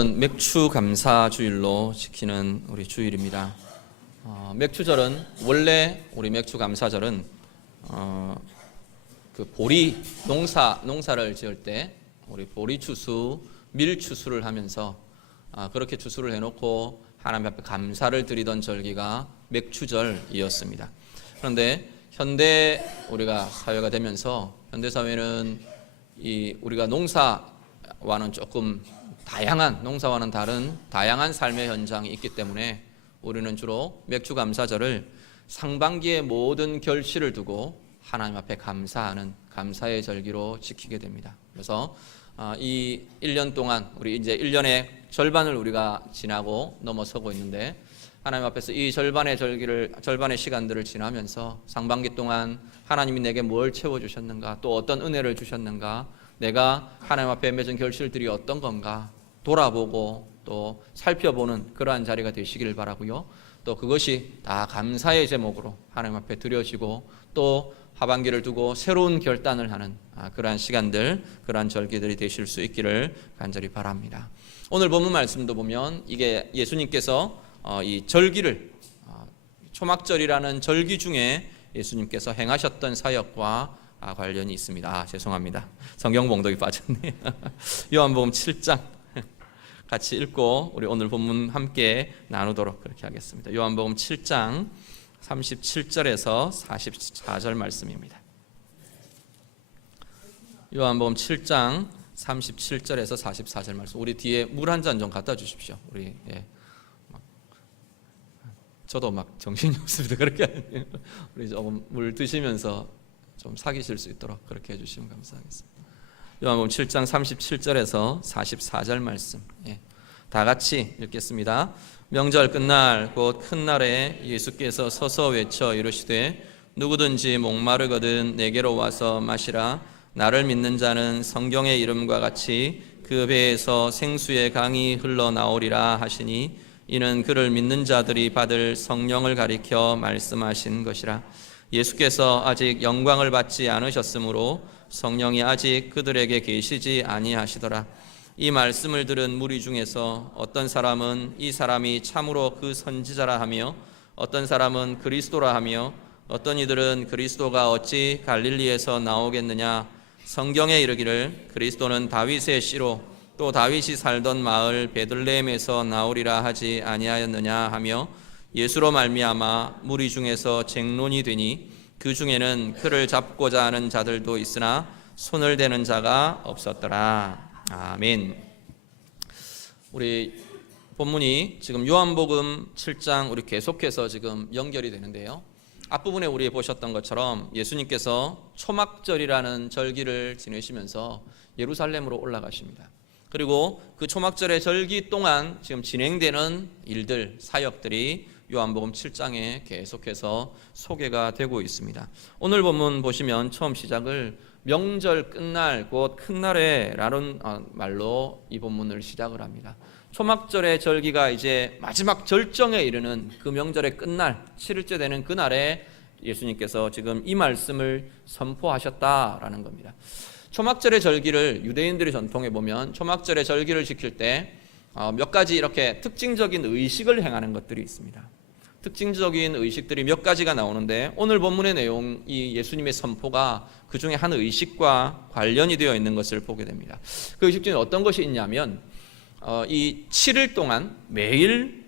맥추 감사 주일로 지키는 우리 주일입니다. 맥추절은 원래 우리 맥추 감사절은 그 보리 농사를 지을 때 우리 보리 추수, 밀 추수를 하면서 그렇게 추수를 해놓고 하나님 앞에 감사를 드리던 절기가 맥추절이었습니다. 그런데 현대 우리가 사회가 되면서 현대 사회는 우리가 농사와는 조금 농사와는 다른 다양한 삶의 현장이 있기 때문에 우리는 주로 맥추감사절을 상반기의 모든 결실을 두고 하나님 앞에 감사하는 감사의 절기로 지키게 됩니다. 그래서 이 1년 동안 우리 이제 1년의 절반을 우리가 지나고 넘어서고 있는데 하나님 앞에서 이 절반의 시간들을 지나면서 상반기 동안 하나님이 내게 뭘 채워주셨는가, 또 어떤 은혜를 주셨는가, 내가 하나님 앞에 맺은 결실들이 어떤 건가 돌아보고 또 살펴보는 그러한 자리가 되시기를 바라고요. 또 그것이 다 감사의 제목으로 하나님 앞에 드려지고 또 하반기를 두고 새로운 결단을 하는 그러한 시간들, 그러한 절기들이 되실 수 있기를 간절히 바랍니다. 오늘 본문 말씀도 보면 이게 예수님께서 이 절기를 초막절이라는 절기 중에 예수님께서 행하셨던 사역과 관련이 있습니다. 죄송합니다. 성경 봉독이 빠졌네요. 요한복음 7장 같이 읽고 우리 오늘 본문 함께 나누도록 그렇게 하겠습니다. 요한복음 7장 37절에서 44절 말씀입니다. 요한복음 7장 37절에서 44절 말씀. 우리 뒤에 물 한 잔 좀 갖다 주십시오. 저도 정신이 없습니다. 그렇게 우리 조금 물 드시면서 좀 사귀실 수 있도록 그렇게 해주시면 감사하겠습니다. 요한복음 7장 37절에서 44절 말씀 다 같이 읽겠습니다. 명절 끝날 곧 큰 날에 예수께서 서서 외쳐 이르시되 누구든지 목마르거든 내게로 와서 마시라. 나를 믿는 자는 성경의 이름과 같이 그 배에서 생수의 강이 흘러나오리라 하시니 이는 그를 믿는 자들이 받을 성령을 가리켜 말씀하신 것이라. 예수께서 아직 영광을 받지 않으셨으므로 성령이 아직 그들에게 계시지 아니하시더라. 이 말씀을 들은 무리 중에서 어떤 사람은 이 사람이 참으로 그 선지자라 하며 어떤 사람은 그리스도라 하며 어떤 이들은 그리스도가 어찌 갈릴리에서 나오겠느냐. 성경에 이르기를 그리스도는 다윗의 씨로 또 다윗이 살던 마을 베들레헴에서 나오리라 하지 아니하였느냐 하며 예수로 말미암아 무리 중에서 쟁론이 되니 그 중에는 그를 잡고자 하는 자들도 있으나 손을 대는 자가 없었더라. 아멘. 우리 본문이 지금 요한복음 7장 우리 계속해서 지금 연결이 되는데요. 앞부분에 우리 보셨던 것처럼 예수님께서 초막절이라는 절기를 지내시면서 예루살렘으로 올라가십니다. 그리고 그 초막절의 절기 동안 지금 진행되는 일들, 사역들이 요한복음 7장에 계속해서 소개가 되고 있습니다. 오늘 본문 보시면 처음 시작을 명절 끝날 곧 큰 날에 라는 말로 이 본문을 시작을 합니다. 초막절의 절기가 이제 마지막 절정에 이르는 그 명절의 끝날 7일째 되는 그날에 예수님께서 지금 이 말씀을 선포하셨다라는 겁니다. 초막절의 절기를 유대인들의 전통에 보면 초막절의 절기를 지킬 때 몇 가지 이렇게 특징적인 의식을 행하는 것들이 있습니다. 특징적인 의식들이 몇 가지가 나오는데 오늘 본문의 내용, 이 예수님의 선포가 그 중에 한 의식과 관련이 되어 있는 것을 보게 됩니다. 그 의식 중에 어떤 것이 있냐면 이 7일 동안 매일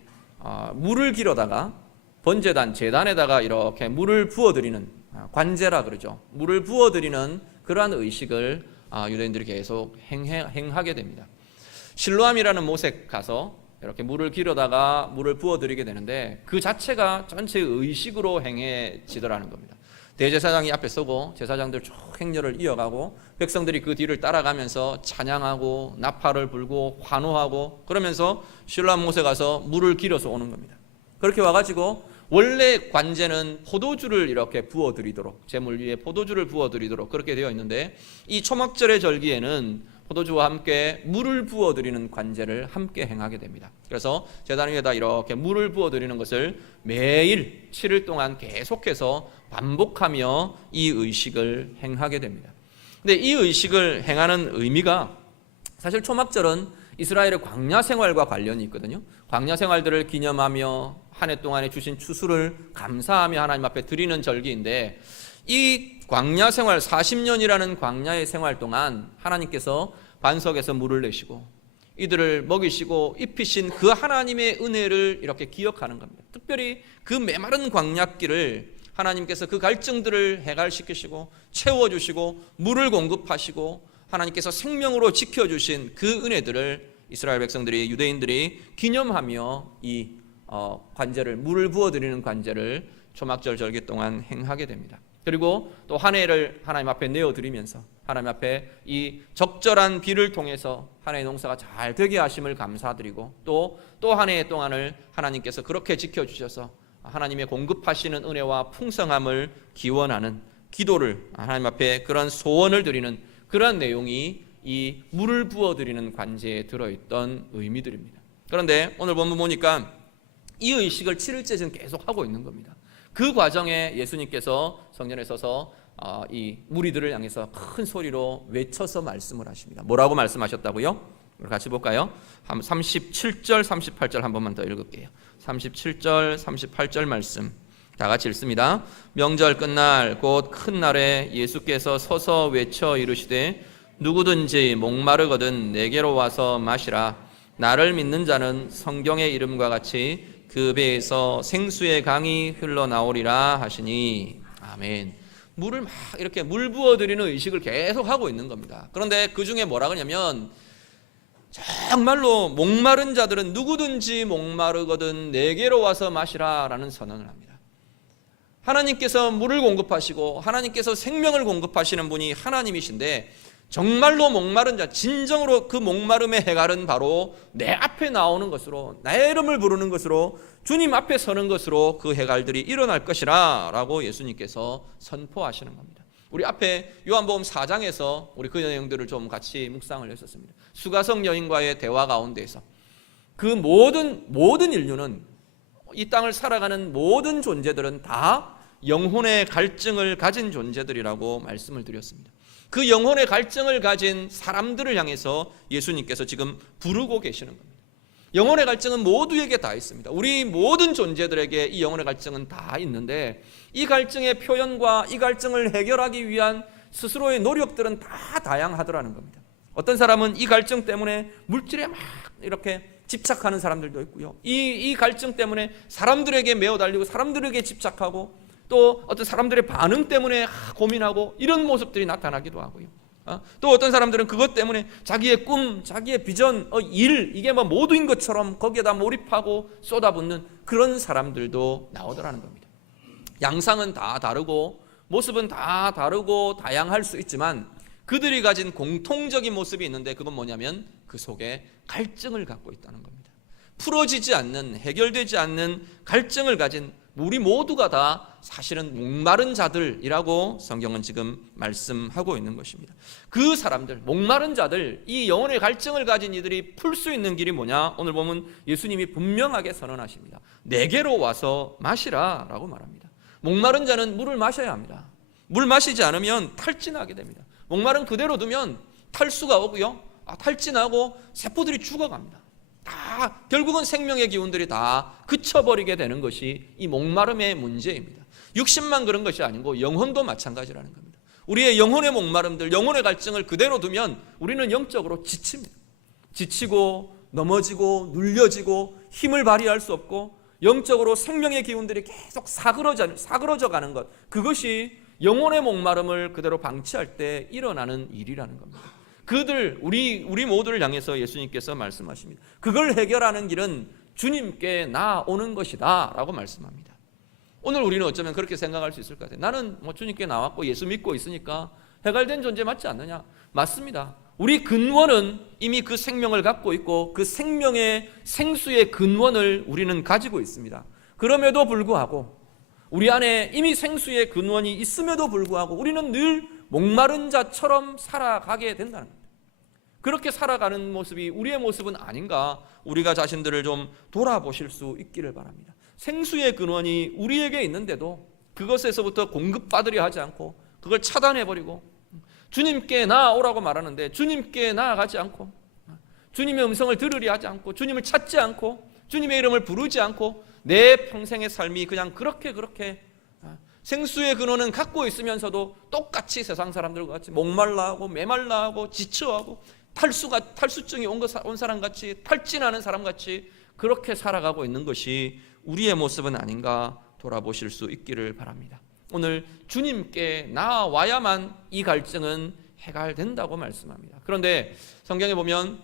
물을 길어다가 번제단, 제단에다가 이렇게 물을 부어드리는 관제라 그러죠. 물을 부어드리는 그러한 의식을 유대인들이 계속 행하게 됩니다. 실로암이라는 못에 가서 이렇게 물을 길어다가 물을 부어드리게 되는데 그 자체가 전체의 의식으로 행해지더라는 겁니다. 대제사장이 앞에 서고 제사장들 쭉 행렬을 이어가고 백성들이 그 뒤를 따라가면서 찬양하고 나팔을 불고 환호하고 그러면서 실로암 못에 가서 물을 길어서 오는 겁니다. 그렇게 와가지고 원래 관제는 포도주를 이렇게 부어드리도록, 제물 위에 포도주를 부어드리도록 그렇게 되어 있는데 이 초막절의 절기에는 포도주와 함께 물을 부어드리는 관제를 함께 행하게 됩니다. 그래서 제단 위에다 이렇게 물을 부어드리는 것을 매일 7일 동안 계속해서 반복하며 이 의식을 행하게 됩니다. 근데 이 의식을 행하는 의미가 사실 초막절은 이스라엘의 광야 생활과 관련이 있거든요. 광야 생활들을 기념하며 한 해 동안에 주신 추수를 감사하며 하나님 앞에 드리는 절기인데, 이 광야 생활 40년이라는 광야의 생활 동안 하나님께서 반석에서 물을 내시고 이들을 먹이시고 입히신 그 하나님의 은혜를 이렇게 기억하는 겁니다. 특별히 그 메마른 광야길을 하나님께서 그 갈증들을 해갈시키시고 채워주시고 물을 공급하시고 하나님께서 생명으로 지켜주신 그 은혜들을 이스라엘 백성들이, 유대인들이 기념하며 이 관제를, 물을 부어드리는 관제를 초막절 절기 동안 행하게 됩니다. 그리고 또 한 해를 하나님 앞에 내어드리면서 하나님 앞에 이 적절한 비를 통해서 한 해의 농사가 잘 되게 하심을 감사드리고 또 한 해 동안을 하나님께서 그렇게 지켜주셔서 하나님의 공급하시는 은혜와 풍성함을 기원하는 기도를, 하나님 앞에 그런 소원을 드리는 그런 내용이 이 물을 부어드리는 관제에 들어있던 의미들입니다. 그런데 오늘 본문 보니까 이 의식을 7일째 지금 계속 하고 있는 겁니다. 그 과정에 예수님께서 성전에 서서 이 무리들을 향해서 큰 소리로 외쳐서 말씀을 하십니다. 뭐라고 말씀하셨다고요? 같이 볼까요? 37절 38절 한 번만 더 읽을게요. 37절 38절 말씀 다 같이 읽습니다. 명절 끝날 곧 큰 날에 예수께서 서서 외쳐 이르시되 누구든지 목마르거든 내게로 와서 마시라. 나를 믿는 자는 성경의 이름과 같이 그 배에서 생수의 강이 흘러나오리라 하시니. 아멘. 물을 막 이렇게 물 부어드리는 의식을 계속 하고 있는 겁니다. 그런데 그 중에 뭐라 그러냐면, 정말로 목마른 자들은 누구든지 목마르거든 내게로 와서 마시라 라는 선언을 합니다. 하나님께서 물을 공급하시고 하나님께서 생명을 공급하시는 분이 하나님이신데, 정말로 목마른 자, 진정으로 그 목마름의 해갈은 바로 내 앞에 나오는 것으로, 나의 이름을 부르는 것으로, 주님 앞에 서는 것으로 그 해갈들이 일어날 것이라 라고 예수님께서 선포하시는 겁니다. 우리 앞에 요한복음 4장에서 우리 그 내용들을 좀 같이 묵상을 했었습니다. 수가성 여인과의 대화 가운데에서 그 모든 인류는, 이 땅을 살아가는 모든 존재들은 다 영혼의 갈증을 가진 존재들이라고 말씀을 드렸습니다. 그 영혼의 갈증을 가진 사람들을 향해서 예수님께서 지금 부르고 계시는 겁니다. 영혼의 갈증은 모두에게 다 있습니다. 우리 모든 존재들에게 이 영혼의 갈증은 다 있는데, 이 갈증의 표현과 이 갈증을 해결하기 위한 스스로의 노력들은 다 다양하더라는 겁니다. 어떤 사람은 이 갈증 때문에 물질에 막 이렇게 집착하는 사람들도 있고요. 이 갈증 때문에 사람들에게 매어 달리고 사람들에게 집착하고, 또 어떤 사람들의 반응 때문에 고민하고, 이런 모습들이 나타나기도 하고요. 또 어떤 사람들은 그것 때문에 자기의 꿈, 자기의 비전, 일, 이게 뭐 모두인 것처럼 거기에다 몰입하고 쏟아붓는 그런 사람들도 나오더라는 겁니다. 양상은 다 다르고 모습은 다 다르고 다양할 수 있지만 그들이 가진 공통적인 모습이 있는데, 그건 뭐냐면 그 속에 갈증을 갖고 있다는 겁니다. 풀어지지 않는, 해결되지 않는 갈증을 가진 우리 모두가 다 사실은 목마른 자들이라고 성경은 지금 말씀하고 있는 것입니다. 그 사람들, 목마른 자들, 이 영혼의 갈증을 가진 이들이 풀 수 있는 길이 뭐냐? 오늘 보면 예수님이 분명하게 선언하십니다. 내게로 와서 마시라 라고 말합니다. 목마른 자는 물을 마셔야 합니다. 물 마시지 않으면 탈진하게 됩니다. 목마른 그대로 두면 탈수가 오고요, 탈진하고 세포들이 죽어갑니다. 다 결국은 생명의 기운들이 다 그쳐버리게 되는 것이 이 목마름의 문제입니다. 육신만 그런 것이 아니고 영혼도 마찬가지라는 겁니다. 우리의 영혼의 목마름들, 영혼의 갈증을 그대로 두면 우리는 영적으로 지칩니다. 지치고 넘어지고 눌려지고 힘을 발휘할 수 없고 영적으로 생명의 기운들이 계속 사그러져 가는 것, 그것이 영혼의 목마름을 그대로 방치할 때 일어나는 일이라는 겁니다. 우리 모두를 향해서 예수님께서 말씀하십니다. 그걸 해결하는 길은 주님께 나오는 것이다 라고 말씀합니다. 오늘 우리는 어쩌면 그렇게 생각할 수 있을 것 같아요. 나는 주님께 나왔고 예수 믿고 있으니까 해갈된 존재 맞지 않느냐? 맞습니다. 우리 근원은 이미 그 생명을 갖고 있고 그 생명의 생수의 근원을 우리는 가지고 있습니다. 그럼에도 불구하고 우리 안에 이미 생수의 근원이 있음에도 불구하고 우리는 늘 목마른 자처럼 살아가게 된다는 겁니다. 그렇게 살아가는 모습이 우리의 모습은 아닌가, 우리가 자신들을 좀 돌아보실 수 있기를 바랍니다. 생수의 근원이 우리에게 있는데도 그것에서부터 공급받으려 하지 않고 그걸 차단해버리고 주님께 나아오라고 말하는데 주님께 나아가지 않고 주님의 음성을 들으려 하지 않고 주님을 찾지 않고 주님의 이름을 부르지 않고 내 평생의 삶이 그냥 그렇게 생수의 근원은 갖고 있으면서도 똑같이 세상 사람들과 같이 목말라하고 메말라하고 지쳐하고 탈수증이 온 사람같이 탈진하는 사람같이 그렇게 살아가고 있는 것이 우리의 모습은 아닌가 돌아보실 수 있기를 바랍니다. 오늘 주님께 나아와야만 이 갈증은 해결된다고 말씀합니다. 그런데 성경에 보면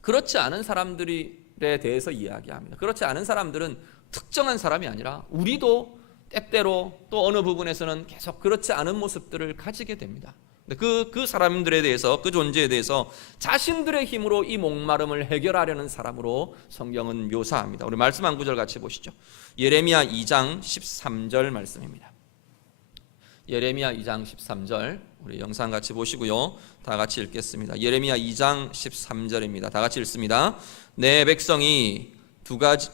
그렇지 않은 사람들에 대해서 이야기합니다. 그렇지 않은 사람들은 특정한 사람이 아니라 우리도 때때로 또 어느 부분에서는 계속 그렇지 않은 모습들을 가지게 됩니다. 그 사람들에 대해서, 그 존재에 대해서 자신들의 힘으로 이 목마름을 해결하려는 사람으로 성경은 묘사합니다. 우리 말씀 한 구절 같이 보시죠. 예레미야 2장 13절 말씀입니다. 예레미야 2장 13절 우리 영상 같이 보시고요. 다 같이 읽겠습니다. 예레미야 2장 13절입니다. 다 같이 읽습니다. 내 백성이 두 가지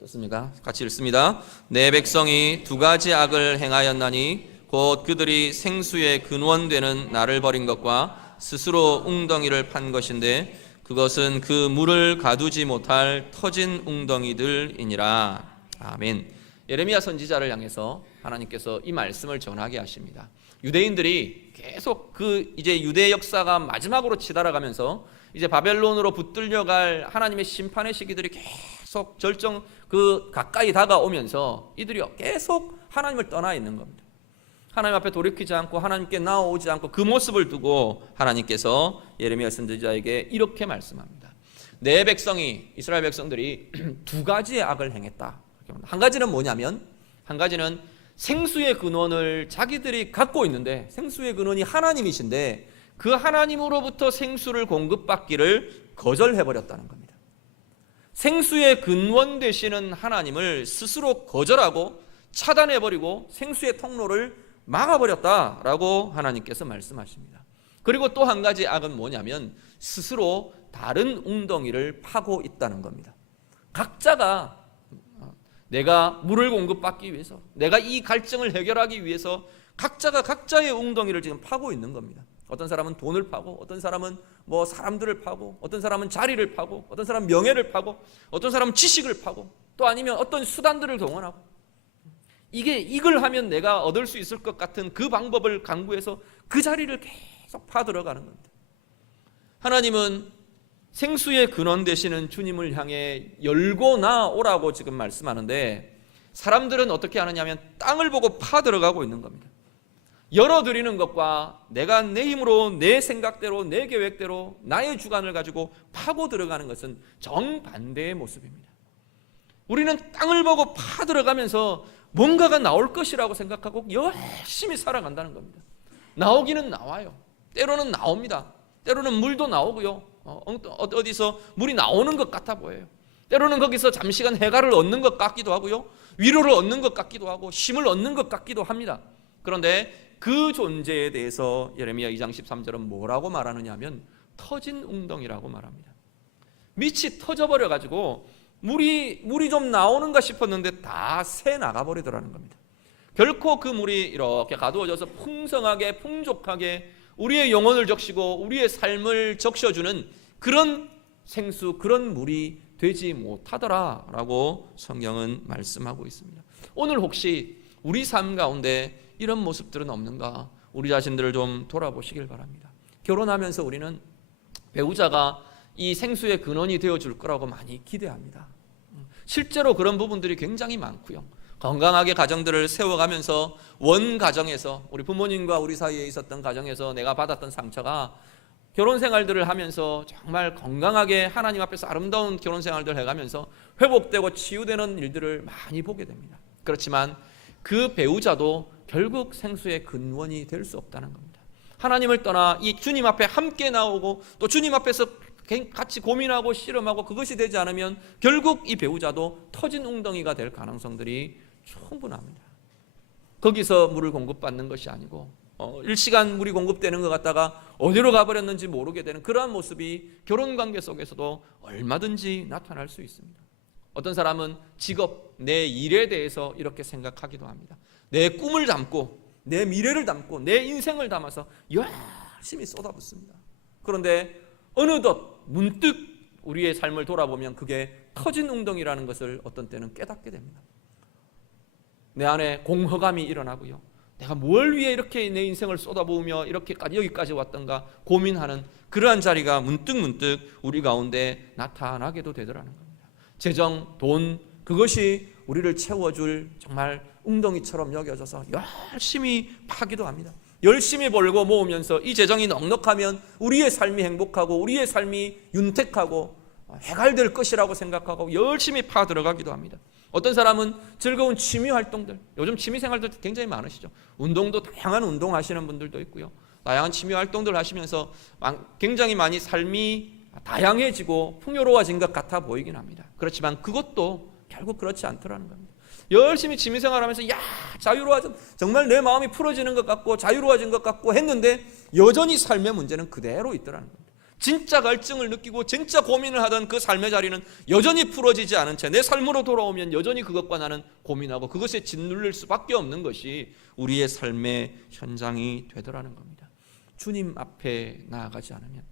좋습니까? 같이 읽습니다. 내 백성이 두 가지 악을 행하였나니 곧 그들이 생수의 근원되는 나를 버린 것과 스스로 웅덩이를 판 것인데 그것은 그 물을 가두지 못할 터진 웅덩이들이니라. 아멘. 예레미야 선지자를 향해서 하나님께서 이 말씀을 전하게 하십니다. 유대인들이 계속 이제 유대 역사가 마지막으로 치달아가면서 이제 바벨론으로 붙들려갈 하나님의 심판의 시기들이 계속 가까이 다가오면서 이들이 계속 하나님을 떠나 있는 겁니다. 하나님 앞에 돌이키지 않고 하나님께 나오지 않고 그 모습을 두고 하나님께서 예레미야 선지자에게 이렇게 말씀합니다. 내 백성이, 이스라엘 백성들이 두 가지의 악을 행했다. 한 가지는 뭐냐면, 한 가지는 생수의 근원을 자기들이 갖고 있는데 생수의 근원이 하나님이신데 그 하나님으로부터 생수를 공급받기를 거절해버렸다는 겁니다. 생수의 근원 되시는 하나님을 스스로 거절하고 차단해버리고 생수의 통로를 막아버렸다라고 하나님께서 말씀하십니다. 그리고 또 한 가지 악은 뭐냐면 스스로 다른 웅덩이를 파고 있다는 겁니다. 각자가 내가 물을 공급받기 위해서, 내가 이 갈증을 해결하기 위해서 각자가 각자의 웅덩이를 지금 파고 있는 겁니다. 어떤 사람은 돈을 파고, 어떤 사람은 사람들을 파고, 어떤 사람은 자리를 파고, 어떤 사람은 명예를 파고, 어떤 사람은 지식을 파고, 또 아니면 어떤 수단들을 동원하고, 이걸 하면 내가 얻을 수 있을 것 같은 그 방법을 강구해서 그 자리를 계속 파들어가는 겁니다. 하나님은 생수의 근원 되시는 주님을 향해 열고 나오라고 지금 말씀하는데 사람들은 어떻게 하느냐면 땅을 보고 파들어가고 있는 겁니다. 열어드리는 것과 내가 내 힘으로 내 생각대로 내 계획대로 나의 주관을 가지고 파고 들어가는 것은 정반대의 모습입니다. 우리는 땅을 보고 파들어가면서 뭔가가 나올 것이라고 생각하고 열심히 살아간다는 겁니다. 나오기는 나와요. 때로는 나옵니다. 때로는 물도 나오고요. 어디서 물이 나오는 것 같아 보여요. 때로는 거기서 잠시간 해갈을 얻는 것 같기도 하고요. 위로를 얻는 것 같기도 하고 힘을 얻는 것 같기도 합니다. 그런데 그 존재에 대해서 예레미야 2장 13절은 뭐라고 말하느냐 하면 터진 웅덩이라고 말합니다. 밑이 터져버려가지고 물이 좀 나오는가 싶었는데 다 새 나가버리더라는 겁니다. 결코 그 물이 이렇게 가두어져서 풍성하게 풍족하게 우리의 영혼을 적시고 우리의 삶을 적셔주는 그런 생수, 그런 물이 되지 못하더라라고 성경은 말씀하고 있습니다. 오늘 혹시 우리 삶 가운데 이런 모습들은 없는가? 우리 자신들을 좀 돌아보시길 바랍니다. 결혼하면서 우리는 배우자가 이 생수의 근원이 되어줄 거라고 많이 기대합니다. 실제로 그런 부분들이 굉장히 많고요. 건강하게 가정들을 세워가면서 원 가정에서 우리 부모님과 우리 사이에 있었던 가정에서 내가 받았던 상처가 결혼 생활들을 하면서 정말 건강하게 하나님 앞에서 아름다운 결혼 생활들을 해가면서 회복되고 치유되는 일들을 많이 보게 됩니다. 그렇지만 그 배우자도 결국 생수의 근원이 될 수 없다는 겁니다. 하나님을 떠나 이 주님 앞에 함께 나오고 또 주님 앞에서 같이 고민하고 씨름하고 그것이 되지 않으면 결국 이 배우자도 터진 웅덩이가 될 가능성들이 충분합니다. 거기서 물을 공급받는 것이 아니고 일시간 물이 공급되는 것 같다가 어디로 가버렸는지 모르게 되는 그러한 모습이 결혼관계 속에서도 얼마든지 나타날 수 있습니다. 어떤 사람은 직업, 내 일에 대해서 이렇게 생각하기도 합니다. 내 꿈을 담고 내 미래를 담고 내 인생을 담아서 열심히 쏟아붓습니다. 그런데 어느덧 문득 우리의 삶을 돌아보면 그게 터진 웅덩이라는 것을 어떤 때는 깨닫게 됩니다. 내 안에 공허감이 일어나고요, 내가 뭘 위해 이렇게 내 인생을 쏟아부으며 이렇게까지 여기까지 왔던가 고민하는 그러한 자리가 문득 우리 가운데 나타나게도 되더라는 겁니다. 재정, 돈, 그것이 우리를 채워줄 정말 웅덩이처럼 여겨져서 열심히 파기도 합니다. 열심히 벌고 모으면서 이 재정이 넉넉하면 우리의 삶이 행복하고 우리의 삶이 윤택하고 해갈될 것이라고 생각하고 열심히 파 들어가기도 합니다. 어떤 사람은 즐거운 취미 활동들, 요즘 취미 생활들 굉장히 많으시죠. 운동도 다양한 운동 하시는 분들도 있고요, 다양한 취미 활동들 하시면서 굉장히 많이 삶이 다양해지고 풍요로워진 것 같아 보이긴 합니다. 그렇지만 그것도 결국 그렇지 않더라는 겁니다. 열심히 취미생활하면서 자유로워져, 정말 내 마음이 풀어지는 것 같고 자유로워진 것 같고 했는데 여전히 삶의 문제는 그대로 있더라는 겁니다. 진짜 갈증을 느끼고 진짜 고민을 하던 그 삶의 자리는 여전히 풀어지지 않은 채 내 삶으로 돌아오면 여전히 그것과 나는 고민하고 그것에 짓눌릴 수밖에 없는 것이 우리의 삶의 현장이 되더라는 겁니다. 주님 앞에 나아가지 않으면,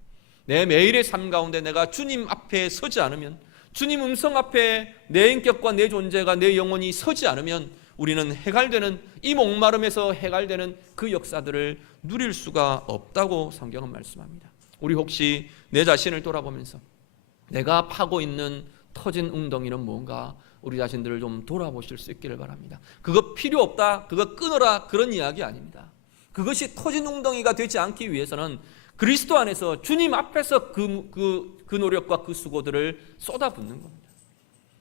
내 매일의 삶 가운데 내가 주님 앞에 서지 않으면, 주님 음성 앞에 내 인격과 내 존재가, 내 영혼이 서지 않으면 우리는 해갈되는, 이 목마름에서 해갈되는 그 역사들을 누릴 수가 없다고 성경은 말씀합니다. 우리 혹시 내 자신을 돌아보면서 내가 파고 있는 터진 웅덩이는 뭔가 우리 자신들을 좀 돌아보실 수 있기를 바랍니다. 그거 필요 없다, 그거 끊어라, 그런 이야기 아닙니다. 그것이 터진 웅덩이가 되지 않기 위해서는 그리스도 안에서 주님 앞에서 그 노력과 그 수고들을 쏟아붓는 겁니다.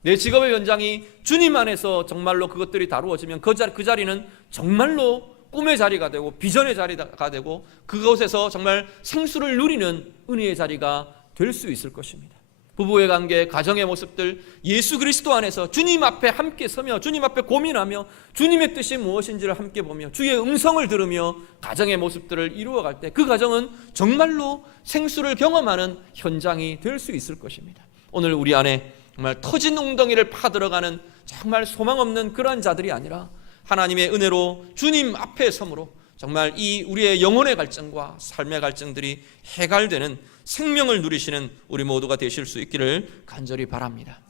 내 직업의 현장이 주님 안에서 정말로 그것들이 다루어지면 그 자리는 정말로 꿈의 자리가 되고 비전의 자리가 되고 그곳에서 정말 생수를 누리는 은혜의 자리가 될 수 있을 것입니다. 부부의 관계, 가정의 모습들, 예수 그리스도 안에서 주님 앞에 함께 서며 주님 앞에 고민하며 주님의 뜻이 무엇인지를 함께 보며 주의 음성을 들으며 가정의 모습들을 이루어갈 때 그 가정은 정말로 생수를 경험하는 현장이 될 수 있을 것입니다. 오늘 우리 안에 정말 터진 웅덩이를 파들어가는 정말 소망 없는 그러한 자들이 아니라 하나님의 은혜로 주님 앞에 섬으로 정말 이 우리의 영혼의 갈증과 삶의 갈증들이 해갈되는 생명을 누리시는 우리 모두가 되실 수 있기를 간절히 바랍니다.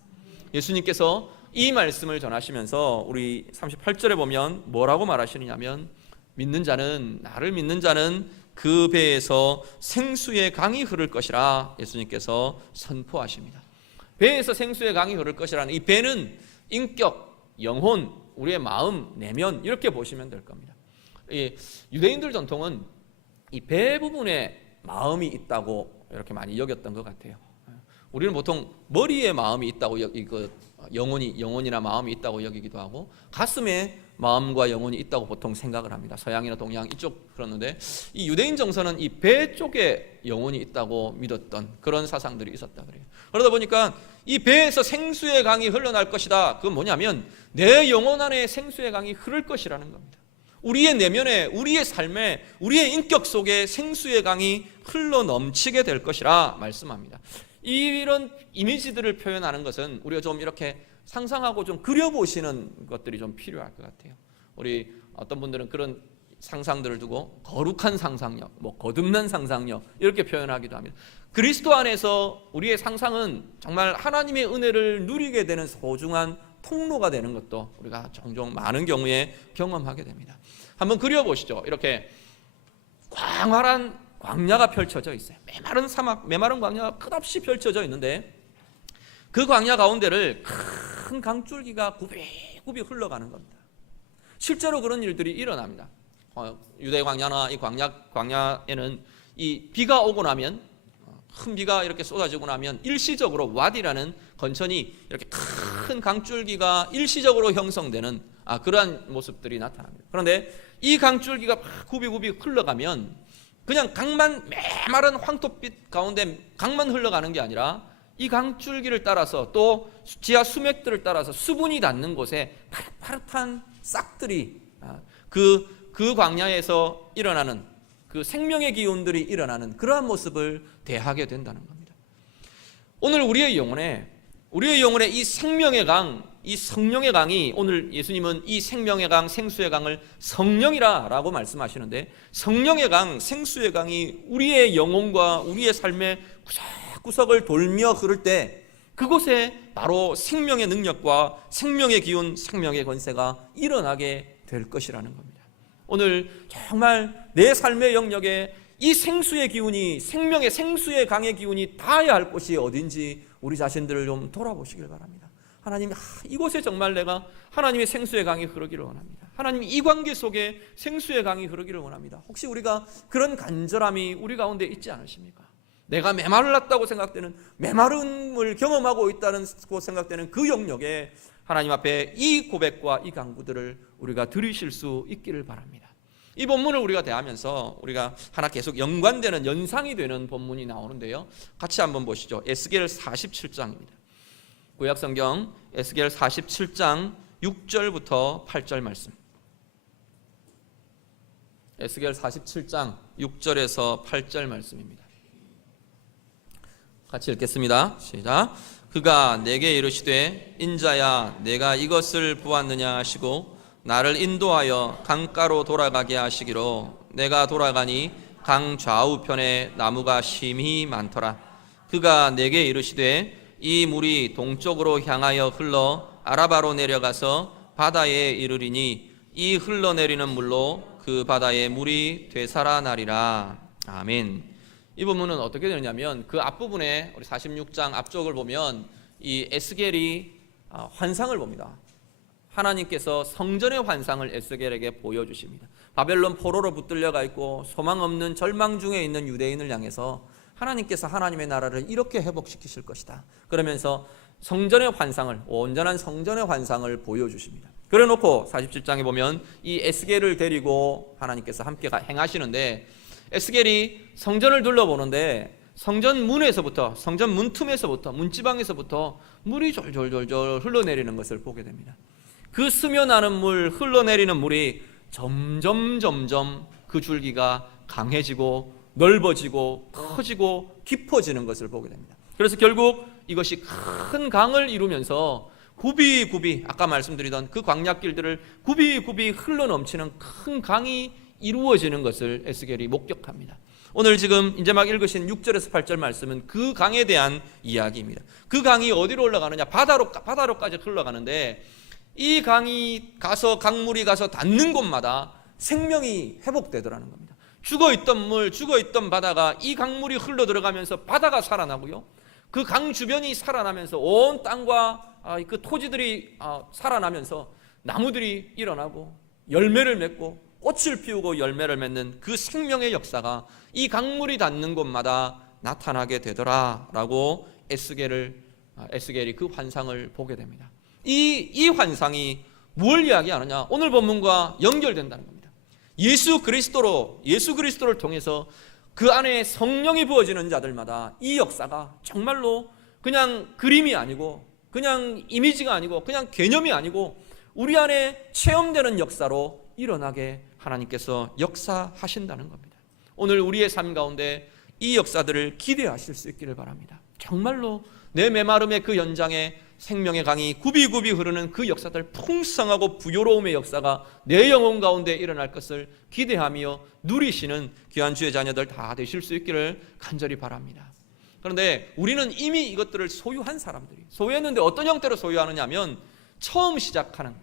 예수님께서 이 말씀을 전하시면서 우리 38절에 보면 뭐라고 말하시느냐면, 나를 믿는 자는 그 배에서 생수의 강이 흐를 것이라 예수님께서 선포하십니다. 배에서 생수의 강이 흐를 것이라는 이 배는 인격, 영혼, 우리의 마음, 내면 이렇게 보시면 될 겁니다. 이 유대인들 전통은 이 배 부분에 마음이 있다고 이렇게 많이 여겼던 것 같아요. 우리는 보통 머리에 마음이 있다고 영혼이나 마음이 있다고 여기기도 하고 가슴에 마음과 영혼이 있다고 보통 생각을 합니다. 서양이나 동양 이쪽 그러는데 이 유대인 정서는 이 배 쪽에 영혼이 있다고 믿었던 그런 사상들이 있었다 그래요. 그러다 보니까 이 배에서 생수의 강이 흘러날 것이다. 그건 뭐냐면 내 영혼 안에 생수의 강이 흐를 것이라는 겁니다. 우리의 내면에, 우리의 삶에, 우리의 인격 속에 생수의 강이 흘러 넘치게 될 것이라 말씀합니다. 이런 이미지들을 표현하는 것은 우리가 좀 이렇게 상상하고 좀 그려보시는 것들이 좀 필요할 것 같아요. 우리 어떤 분들은 그런 상상들을 두고 거룩한 상상력, 거듭난 상상력 이렇게 표현하기도 합니다. 그리스도 안에서 우리의 상상은 정말 하나님의 은혜를 누리게 되는 소중한 통로가 되는 것도 우리가 종종 많은 경우에 경험하게 됩니다. 한번 그려보시죠. 이렇게 광활한 광야가 펼쳐져 있어요. 메마른 사막, 메마른 광야가 끝없이 펼쳐져 있는데 그 광야 가운데를 큰 강줄기가 굽이굽이 흘러가는 겁니다. 실제로 그런 일들이 일어납니다. 유대 광야나 이 광야에는 이 비가 오고 나면, 큰 비가 이렇게 쏟아지고 나면 일시적으로 와디라는 건천이 이렇게 큰 강줄기가 일시적으로 형성되는 그러한 모습들이 나타납니다. 그런데 이 강줄기가 막 굽이굽이 흘러가면 그냥 강만, 메마른 황토빛 가운데 강만 흘러가는 게 아니라 이 강줄기를 따라서 또 지하 수맥들을 따라서 수분이 닿는 곳에 파릇파릇한 싹들이 그 광야에서 일어나는 그 생명의 기운들이 일어나는 그러한 모습을 대하게 된다는 겁니다. 오늘 우리의 영혼에 이 생명의 강, 이 성령의 강이, 오늘 예수님은 이 생명의 강, 생수의 강을 성령이라고 말씀하시는데, 성령의 강, 생수의 강이 우리의 영혼과 우리의 삶에 구석구석을 돌며 흐를 때 그곳에 바로 생명의 능력과 생명의 기운, 생명의 권세가 일어나게 될 것이라는 겁니다. 오늘 정말 내 삶의 영역에 이 생수의 기운이, 생명의 생수의 강의 기운이 닿아야 할 곳이 어딘지 우리 자신들을 좀 돌아보시길 바랍니다. 하나님, 이곳에 정말 내가 하나님의 생수의 강이 흐르기를 원합니다. 하나님, 이 관계 속에 생수의 강이 흐르기를 원합니다. 혹시 우리가 그런 간절함이 우리 가운데 있지 않으십니까? 내가 메말랐다고 생각되는, 메마름을 경험하고 있다고 생각되는 그 영역에 하나님 앞에 이 고백과 이 간구들을 우리가 들으실 수 있기를 바랍니다. 이 본문을 우리가 대하면서 우리가 하나 계속 연관되는, 연상이 되는 본문이 나오는데요, 같이 한번 보시죠. 에스겔 47장입니다. 구약성경 에스겔 47장 6절부터 8절 말씀. 에스겔 47장 6절에서 8절 말씀입니다. 같이 읽겠습니다. 시작. 그가 내게 이르시되 인자야, 내가 이것을 보았느냐 하시고 나를 인도하여 강가로 돌아가게 하시기로, 내가 돌아가니 강 좌우편에 나무가 심히 많더라. 그가 내게 이르시되 이 물이 동쪽으로 향하여 흘러 아라바로 내려가서 바다에 이르리니 이 흘러내리는 물로 그 바다의 물이 되살아나리라. 아멘. 이 부분은 어떻게 되느냐면, 그 앞부분에 우리 46장 앞쪽을 보면 이 에스겔이 환상을 봅니다. 하나님께서 성전의 환상을 에스겔에게 보여주십니다. 바벨론 포로로 붙들려가 있고 소망 없는 절망 중에 있는 유대인을 향해서 하나님께서 하나님의 나라를 이렇게 회복시키실 것이다. 그러면서 성전의 환상을, 온전한 성전의 환상을 보여주십니다. 그래 놓고 47장에 보면 이 에스겔을 데리고 하나님께서 함께 행하시는데, 에스겔이 성전을 둘러보는데 성전 문에서부터, 성전 문틈에서부터, 문지방에서부터 물이 졸졸졸졸 흘러내리는 것을 보게 됩니다. 그 스며나는 물, 흘러내리는 물이 점점 그 줄기가 강해지고 넓어지고 커지고 깊어지는 것을 보게 됩니다. 그래서 결국 이것이 큰 강을 이루면서 굽이 아까 말씀드리던 그 광야길들을 굽이 흘러넘치는 큰 강이 이루어지는 것을 에스겔이 목격합니다. 오늘 지금 이제 막 읽으신 6절에서 8절 말씀은 그 강에 대한 이야기입니다. 그 강이 어디로 올라가느냐? 바다로까지 흘러가는데, 이 강이 가서, 강물이 가서 닿는 곳마다 생명이 회복되더라는 겁니다. 죽어있던 물, 죽어있던 바다가 이 강물이 흘러 들어가면서 바다가 살아나고요, 그 강 주변이 살아나면서 온 땅과 그 토지들이 살아나면서 나무들이 일어나고 열매를 맺고 꽃을 피우고 열매를 맺는 그 생명의 역사가 이 강물이 닿는 곳마다 나타나게 되더라라고 에스겔이 그 환상을 보게 됩니다. 이 환상이 뭘 이야기하느냐? 오늘 본문과 연결된다는 겁니다. 예수 그리스도를 통해서 그 안에 성령이 부어지는 자들마다 이 역사가 정말로 그냥 그림이 아니고, 그냥 이미지가 아니고, 그냥 개념이 아니고 우리 안에 체험되는 역사로 일어나게 하나님께서 역사하신다는 겁니다. 오늘 우리의 삶 가운데 이 역사들을 기대하실 수 있기를 바랍니다. 정말로 내 메마름의 그 연장에 생명의 강이 굽이 흐르는 그 역사들, 풍성하고 부요로움의 역사가 내 영혼 가운데 일어날 것을 기대하며 누리시는 귀한 주의 자녀들 다 되실 수 있기를 간절히 바랍니다. 그런데 우리는 이미 이것들을 소유한 사람들이, 소유했는데 어떤 형태로 소유하느냐 하면, 처음 시작하는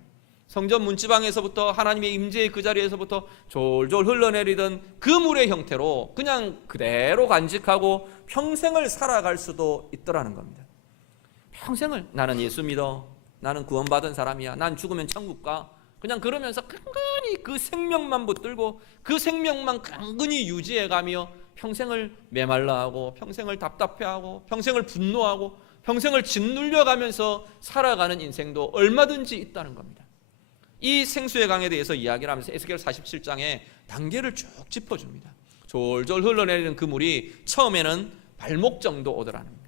성전 문지방에서부터 하나님의 임재의 그 자리에서부터 졸졸 흘러내리던 그 물의 형태로 그냥 그대로 간직하고 평생을 살아갈 수도 있더라는 겁니다. 평생을 나는 예수 믿어, 나는 구원받은 사람이야, 난 죽으면 천국 가, 그냥 그러면서 간간히 그 생명만 붙들고 그 생명만 간간히 유지해가며 평생을 메말라하고 평생을 답답해하고 평생을 분노하고 평생을 짓눌려가면서 살아가는 인생도 얼마든지 있다는 겁니다. 이 생수의 강에 대해서 이야기를 하면서 에스겔 47장에 단계를 쭉 짚어줍니다. 졸졸 흘러내리는 그 물이 처음에는 발목 정도 오더라는 겁니다.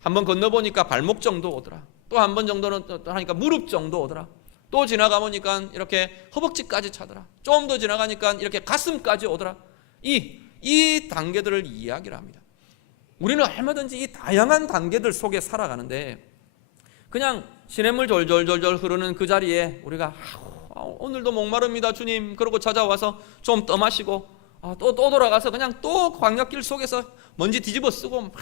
한번 건너보니까 발목 정도 오더라. 또 한 번 정도는 하니까 무릎 정도 오더라. 또 지나가보니까 이렇게 허벅지까지 차더라. 좀 더 지나가니까 이렇게 가슴까지 오더라. 이 단계들을 이야기를 합니다. 우리는 얼마든지 이 다양한 단계들 속에 살아가는데, 그냥 시냇물 졸졸졸졸 흐르는 그 자리에 우리가 오늘도 목마릅니다 주님, 그러고 찾아와서 좀 떠 마시고 또 돌아가서 그냥 또 광야길 속에서 먼지 뒤집어 쓰고 막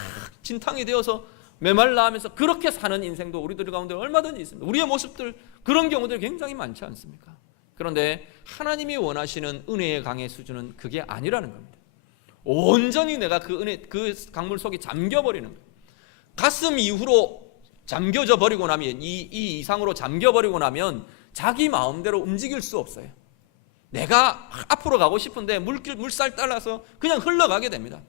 진탕이 되어서 메말라 하면서 그렇게 사는 인생도 우리들 가운데 얼마든지 있습니다. 우리의 모습들 그런 경우들 굉장히 많지 않습니까? 그런데 하나님이 원하시는 은혜의 강의 수준은 그게 아니라는 겁니다. 온전히 내가 그 은혜, 그 강물 속에 잠겨버리는 거예요. 가슴 이후로 잠겨져 버리고 나면 이 이상으로 잠겨버리고 나면 자기 마음대로 움직일 수 없어요. 내가 앞으로 가고 싶은데 물살 따라서 그냥 흘러가게 됩니다.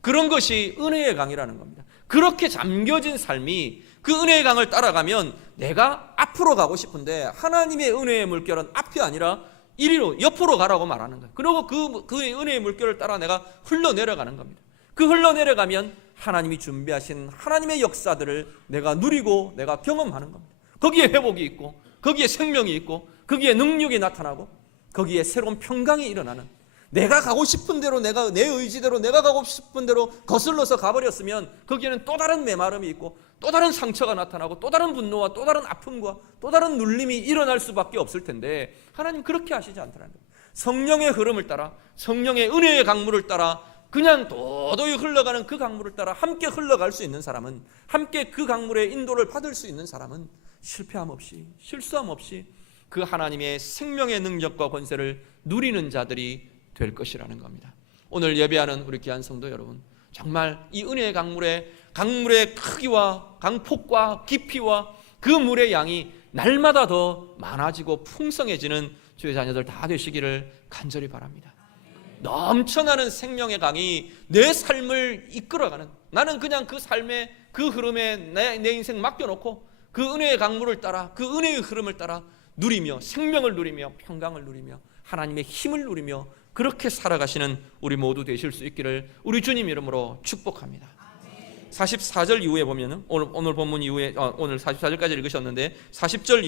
그런 것이 은혜의 강이라는 겁니다. 그렇게 잠겨진 삶이 그 은혜의 강을 따라가면 내가 앞으로 가고 싶은데 하나님의 은혜의 물결은 앞이 아니라 이리로 옆으로 가라고 말하는 거예요. 그리고 그 은혜의 물결을 따라 내가 흘러내려가는 겁니다. 그 흘러내려가면 하나님이 준비하신 하나님의 역사들을 내가 누리고 내가 경험하는 겁니다. 거기에 회복이 있고 거기에 생명이 있고 거기에 능력이 나타나고 거기에 새로운 평강이 일어나는, 내가 가고 싶은 대로 내가 내 의지대로 내가 가고 싶은 대로 거슬러서 가버렸으면 거기에는 또 다른 메마름이 있고 또 다른 상처가 나타나고 또 다른 분노와 또 다른 아픔과 또 다른 눌림이 일어날 수밖에 없을 텐데 하나님 그렇게 하시지 않더라는 거예요. 성령의 흐름을 따라 성령의 은혜의 강물을 따라 그냥 도도히 흘러가는 그 강물을 따라 함께 흘러갈 수 있는 사람은, 함께 그 강물의 인도를 받을 수 있는 사람은 실패함 없이 실수함 없이 그 하나님의 생명의 능력과 권세를 누리는 자들이 될 것이라는 겁니다. 오늘 예배하는 우리 귀한 성도 여러분, 정말 이 은혜의 강물의 크기와 강폭과 깊이와 그 물의 양이 날마다 더 많아지고 풍성해지는 주의 자녀들 다 되시기를 간절히 바랍니다. 넘쳐나는 생명의 강이 내 삶을 이끌어가는, 나는 그냥 그 삶의 그 흐름에 내 인생 맡겨놓고 그 은혜의 강물을 따라 그 은혜의 흐름을 따라 누리며 생명을 누리며 평강을 누리며 하나님의 힘을 누리며 그렇게 살아가시는 우리 모두 되실 수 있기를 우리 주님 이름으로 축복합니다. 44절 이후에 보면은 오늘 본문 이후에 오늘 44절까지 읽으셨는데 44절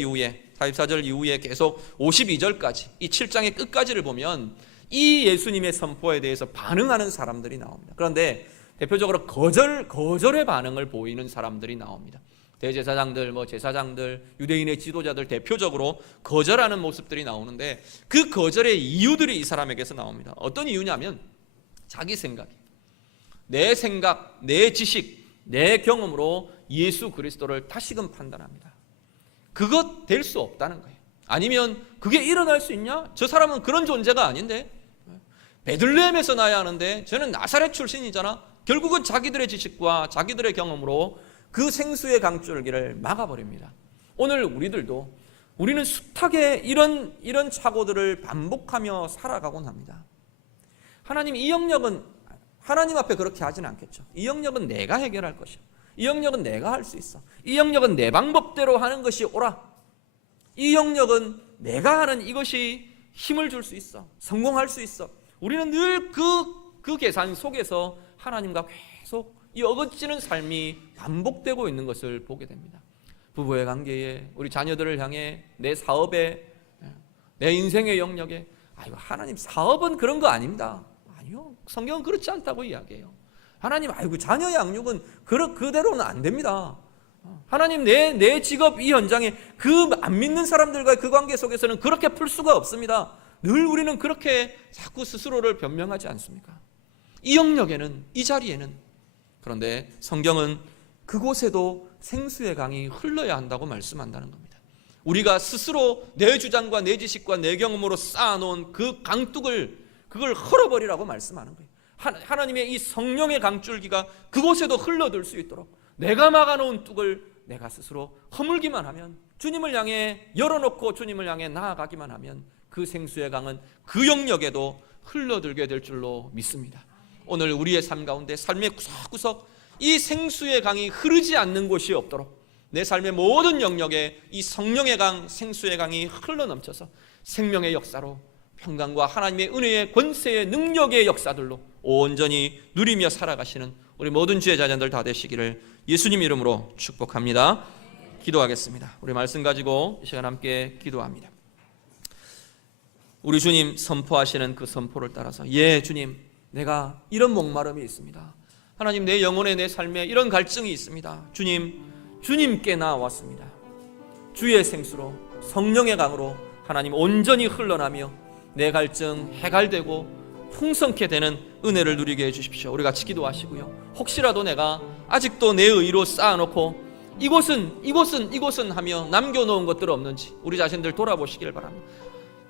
이후에 계속 52절까지 이 7장의 끝까지를 보면 이 예수님의 선포에 대해서 반응하는 사람들이 나옵니다. 그런데 대표적으로 거절의 반응을 보이는 사람들이 나옵니다. 대제사장들, 제사장들, 유대인의 지도자들 대표적으로 거절하는 모습들이 나오는데 그 거절의 이유들이 이 사람에게서 나옵니다. 어떤 이유냐면 자기 생각, 내 지식, 내 경험으로 예수 그리스도를 다시금 판단합니다. 그것 될 수 없다는 거예요. 아니면 그게 일어날 수 있냐? 저 사람은 그런 존재가 아닌데, 베들레헴에서 나야 하는데 저는 나사렛 출신이잖아. 결국은 자기들의 지식과 자기들의 경험으로 그 생수의 강줄기를 막아버립니다. 오늘 우리는 숱하게 이런 착오들을 반복하며 살아가곤 합니다. 하나님 이 영역은 하나님 앞에 그렇게 하진 않겠죠. 이 영역은 내가 해결할 것이야. 이 영역은 내가 할 수 있어. 이 영역은 내 방법대로 하는 것이 옳아. 이 영역은 내가 하는 이것이 힘을 줄 수 있어. 성공할 수 있어. 우리는 늘 그 계산 속에서 하나님과 계속 이 어긋지는 삶이 반복되고 있는 것을 보게 됩니다. 부부의 관계에, 우리 자녀들을 향해, 내 사업에, 내 인생의 영역에, 하나님 사업은 그런 거 아닙니다. 아니요, 성경은 그렇지 않다고 이야기해요. 하나님 자녀 양육은 그대로는 안 됩니다. 하나님 내 직업 이 현장에 그 안 믿는 사람들과의 그 관계 속에서는 그렇게 풀 수가 없습니다. 늘 우리는 그렇게 자꾸 스스로를 변명하지 않습니까? 이 영역에는, 이 자리에는. 그런데 성경은 그곳에도 생수의 강이 흘러야 한다고 말씀한다는 겁니다. 우리가 스스로 내 주장과 내 지식과 내 경험으로 쌓아놓은 그 강둑을 그걸 헐어버리라고 말씀하는 거예요. 하나님의 이 성령의 강줄기가 그곳에도 흘러들 수 있도록 내가 막아놓은 뚝을 내가 스스로 허물기만 하면, 주님을 향해 열어놓고 주님을 향해 나아가기만 하면 그 생수의 강은 그 영역에도 흘러들게 될 줄로 믿습니다. 오늘 우리의 삶 가운데 삶의 구석구석 이 생수의 강이 흐르지 않는 곳이 없도록 내 삶의 모든 영역에 이 성령의 강, 생수의 강이 흘러넘쳐서 생명의 역사로 평강과 하나님의 은혜의 권세의 능력의 역사들로 온전히 누리며 살아가시는 우리 모든 주의 자녀들 다 되시기를 예수님 이름으로 축복합니다. 기도하겠습니다. 우리 말씀 가지고 이 시간 함께 기도합니다. 우리 주님 선포하시는 그 선포를 따라서 주님, 내가 이런 목마름이 있습니다. 하나님, 내 영혼에, 내 삶에 이런 갈증이 있습니다. 주님께 나왔습니다. 주의 생수로, 성령의 강으로 하나님 온전히 흘러나며 내 갈증 해갈되고 풍성케 되는 은혜를 누리게 해주십시오. 우리 같이 기도하시고요. 혹시라도 내가 아직도 내 의로 쌓아놓고 이곳은 하며 남겨놓은 것들 없는지 우리 자신들 돌아보시길 바랍니다.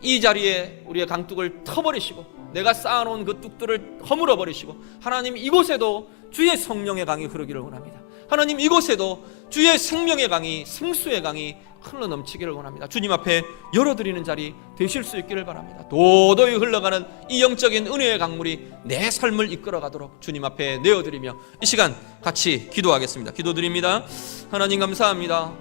이 자리에 우리의 강둑을 터버리시고 내가 쌓아놓은 그 뚝들을 허물어 버리시고 하나님 이곳에도 주의 성령의 강이 흐르기를 원합니다. 하나님 이곳에도 주의 생명의 강이, 생수의 강이 흘러넘치기를 원합니다. 주님 앞에 열어드리는 자리 되실 수 있기를 바랍니다. 도도히 흘러가는 이 영적인 은혜의 강물이 내 삶을 이끌어가도록 주님 앞에 내어드리며 이 시간 같이 기도하겠습니다. 기도드립니다. 하나님 감사합니다.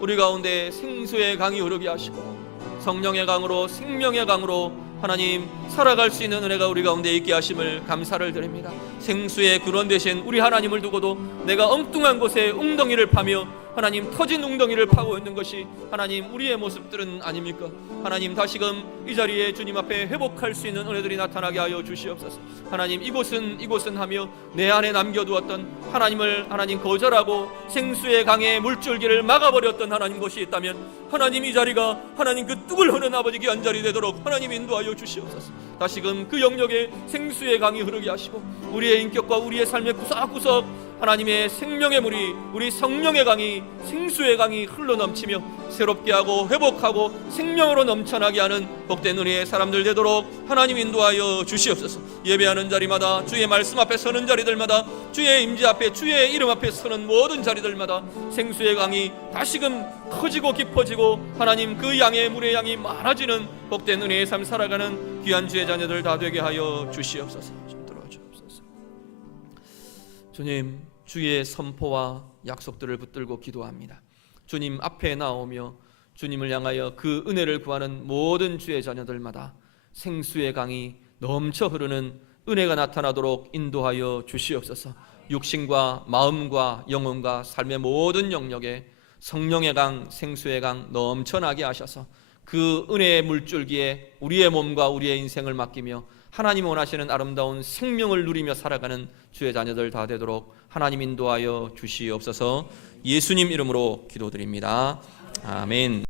우리 가운데 생수의 강이 흐르게 하시고 성령의 강으로, 생명의 강으로 하나님 살아갈 수 있는 은혜가 우리 가운데 있게 하심을 감사를 드립니다. 생수의 근원 되신 우리 하나님을 두고도 내가 엉뚱한 곳에 웅덩이를 파며 하나님 터진 웅덩이를 파고 있는 것이 하나님 우리의 모습들은 아닙니까? 하나님 다시금 이 자리에 주님 앞에 회복할 수 있는 은혜들이 나타나게 하여 주시옵소서. 하나님 이곳은 하며 내 안에 남겨두었던 하나님을 하나님 거절하고 생수의 강의 물줄기를 막아버렸던 하나님 것이 있다면 하나님 이 자리가 하나님 그 뚝을 흐는 아버지 귀한 자리 되도록 하나님 인도하여 주시옵소서. 다시금 그 영역에 생수의 강이 흐르게 하시고 우리의 인격과 우리의 삶의 구석구석 하나님의 생명의 물이, 우리 성령의 강이, 생수의 강이 흘러넘치며 새롭게 하고 회복하고 생명으로 넘쳐나게 하는 복된 은혜의 사람들 되도록 하나님 인도하여 주시옵소서. 예배하는 자리마다, 주의 말씀 앞에 서는 자리들마다, 주의 임재 앞에, 주의 이름 앞에 서는 모든 자리들마다 생수의 강이 다시금 커지고 깊어지고 하나님 그 양의 물의 양이 많아지는 복된 은혜의 삶 살아가는 귀한 주의 자녀들 다 되게 하여 주시옵소서. 주님, 주의 선포와 약속들을 붙들고 기도합니다. 주님 앞에 나오며 주님을 향하여 그 은혜를 구하는 모든 주의 자녀들마다 생수의 강이 넘쳐 흐르는 은혜가 나타나도록 인도하여 주시옵소서. 육신과 마음과 영혼과 삶의 모든 영역에 성령의 강, 생수의 강 넘쳐나게 하셔서 그 은혜의 물줄기에 우리의 몸과 우리의 인생을 맡기며 하나님 원하시는 아름다운 생명을 누리며 살아가는 주의 자녀들 다 되도록 하나님 인도하여 주시옵소서. 예수님 이름으로 기도드립니다. 아멘.